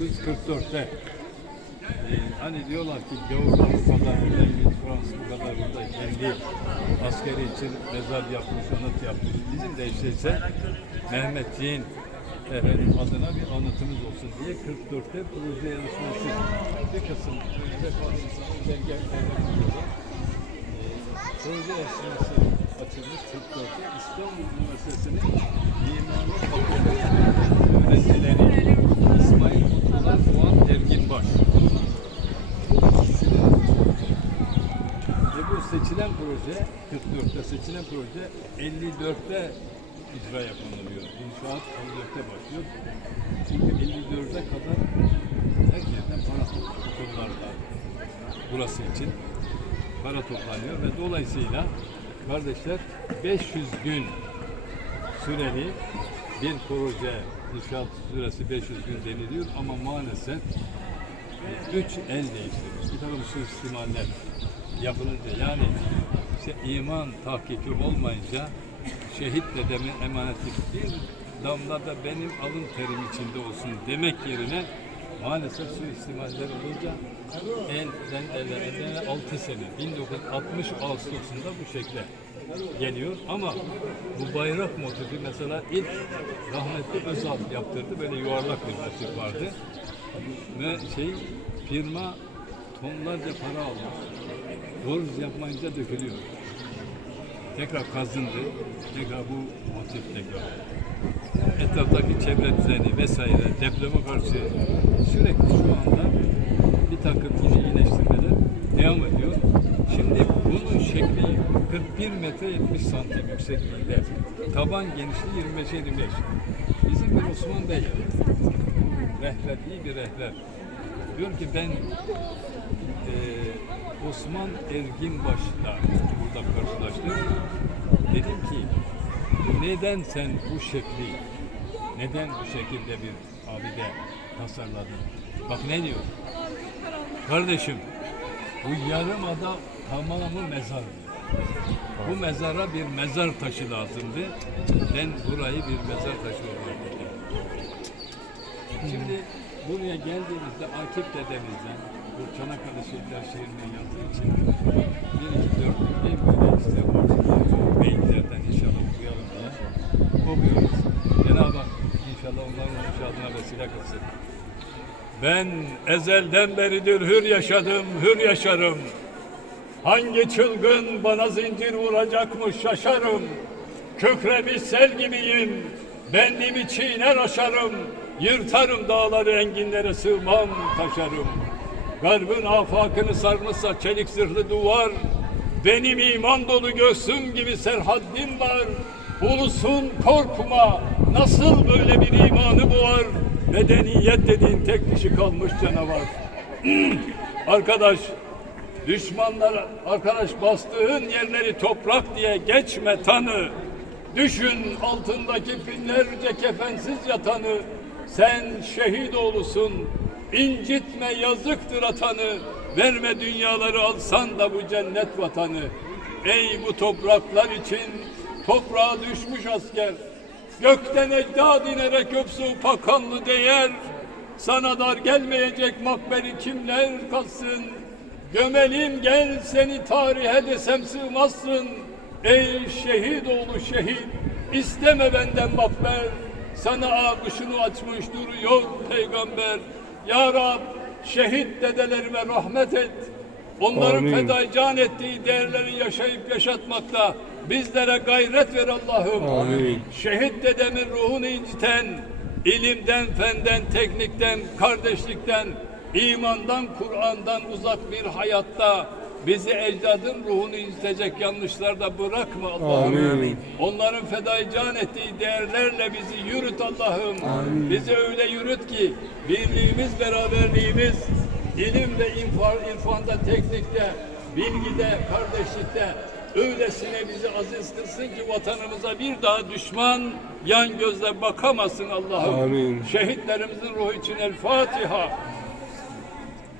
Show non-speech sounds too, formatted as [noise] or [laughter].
1944'te e, hani diyorlar ki gavurlar bu kadar, İngiliz, Fransız bu kadar burada kendi askeri için mezar yapmış, anıt yapmış. Bizim de işte ise Mehmetçiğin efendim adına bir anıtımız olsun diye 44'te proje yarışması bir kısım proje kalmışsınız belge belge Proje yarışması açılmış 44'te İstanbul Üniversitesi'nin mimarlık fakültesi seçilen proje 44'te seçilen proje 54'te icra yapılıyor. İnşaat 54'te başlıyor. Çünkü 54'e kadar her yerden para okullarda burası için para toplanıyor ve dolayısıyla kardeşler 500 gün süreli bir proje inşaat süresi 500 gün deniliyor ama maalesef üç el değiştirmiş. Bir takım suistimaller yapılınca yani işte iman tahkiki olmayınca şehit dedemin emaneti bir damla da benim alın terim içinde olsun demek yerine maalesef suistimaller olunca elden ele ele 6 sene 1960 Ağustos'unda bu şekle geliyor. Ama bu bayrak motifi mesela ilk rahmetli Özal yaptırdı böyle yuvarlak bir motif vardı. Ve şey firma tonlarca para aldı borç yapmayınca dökülüyor tekrar kazındı tekrar bu motif tekrar etraftaki çevre düzeni vesaire depreme karşı sürekli şu anda bir takım yine iyileştirmeler devam ediyor. Şimdi bunun şekli 41 metre 70 santim yüksekliğinde. Taban genişliği 25'e 25. Bizim bir Osman Bey rehber, iyi bir rehber. Diyor ki ben eee Osman Erginbaş'la burada karşılaştım. Dedim ki neden sen bu şekli, neden bu şekilde bir abide tasarladın? Bak ne diyor? Kardeşim bu yarımada tamamı mezar. Bu mezara bir mezar taşı lazımdı. Ben burayı bir mezar taşı olarak. Şimdi buraya geldiğimizde Akif dedemizden bu Çanakkale Şehitler Şehri'ne yazdığı için bir iki dört bir böyle işte oradaki beyitlerden inşallah okuyalım diye okuyoruz. Cenab-ı Hak inşallah onların inşaatına vesile kılsın. Ben ezelden beridir hür yaşadım, hür yaşarım. Hangi çılgın bana zincir vuracakmış şaşarım. Kükremiş sel gibiyim, benliğimi çiğner aşarım. Yırtarım dağları enginlere sığmam taşarım. Garbın afakını sarmışsa çelik zırhlı duvar. Benim iman dolu göğsüm gibi serhaddim var. Ulusun korkma, nasıl böyle bir imanı boğar? Medeniyet dediğin tek dişi kalmış canavar. [clears throat] Arkadaş, Düşmanlar arkadaş bastığın yerleri toprak diye geçme tanı. Düşün altındaki binlerce kefensiz yatanı. Sen şehit oğlusun. İncitme yazıktır atanı. Verme dünyaları alsan da bu cennet vatanı. Ey bu topraklar için toprağa düşmüş asker. Gökten ecdad inerek öpsü pakanlı değer. Sana dar gelmeyecek makberi kimler kalsın? Gömelim gel seni tarihe desem sığmazsın. Ey şehit oğlu şehit, isteme benden makber. Sana akışını açmış duruyor peygamber. Ya Rab şehit dedelerime rahmet et. Onların Amin. fedai can ettiği değerleri yaşayıp yaşatmakta bizlere gayret ver Allah'ım. Amin. Şehit dedemin ruhunu inciten, ilimden, fenden, teknikten, kardeşlikten, imandan, Kur'an'dan uzak bir hayatta bizi ecdadın ruhunu incitecek yanlışlarda bırakma Allah'ım. Amin. Onların fedai can ettiği değerlerle bizi yürüt Allah'ım. Bizi öyle yürüt ki birliğimiz, beraberliğimiz ilimde, infar, irfanda, teknikte, bilgide, kardeşlikte öylesine bizi aziz kılsın ki vatanımıza bir daha düşman yan gözle bakamasın Allah'ım. Amin. Şehitlerimizin ruhu için El Fatiha.